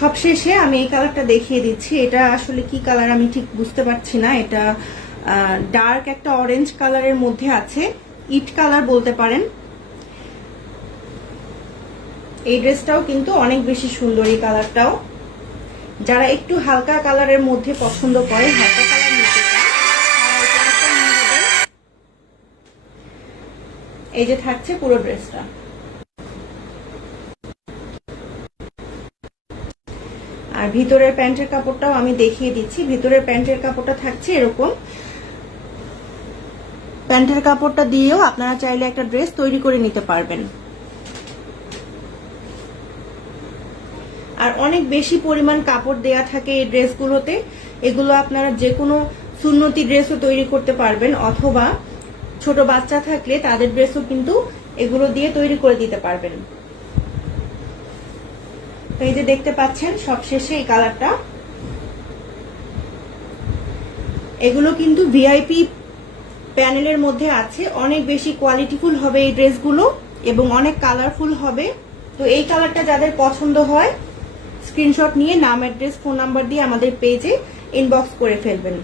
সবশেষে আমি এই কালারটা দেখিয়ে দিচ্ছি। এটা আসলে কি কালার আমি ঠিক বুঝতে পারছি না। এটা ডার্ক একটা অরেঞ্জ কালারের মধ্যে আছে, ইট কালার বলতে পারেন। এই ড্রেসটাও কিন্তু অনেক বেশি সুন্দর। এই কালারটাও যারা একটু হালকা কালারের মধ্যে পছন্দ করে, হালকা কালার নিতে চান, এই যে থাকছে পুরো ড্রেসটা। আর ভিতরের প্যান্টের কাপড়টাও আমি দেখিয়ে দিচ্ছি। ভিতরের প্যান্টের কাপড়টা থাকছে এরকম। প্যান্টের কাপড়টা দিয়েও আপনারা চাইলে একটা ড্রেস তৈরি করে নিতে পারবেন। আর অনেক বেশি পরিমাণ কাপড় দেয়া থাকে এই ড্রেসগুলোতে। এগুলো আপনারা যে কোনো সুন্নতি ড্রেসও তৈরি করতে পারবেন, অথবা ছোট বাচ্চা থাকলে তাদের ড্রেসও কিন্তু এগুলো দিয়ে তৈরি করে দিতে পারবেন। তো এই যে দেখতে পাচ্ছেন সবশেষে এই কালারটা। এগুলো কিন্তু ভিআইপি প্যানেলের মধ্যে আছে। অনেক বেশি কোয়ালিটিফুল হবে এই ড্রেসগুলো এবং অনেক কালারফুল হবে। তো এই কালারটা যাদের পছন্দ হয় স্ক্রিনশট নিয়ে নাম, অ্যাড্রেস, ফোন নাম্বার দিয়ে আমাদের পেজে ইনবক্স করে ফেলবেন।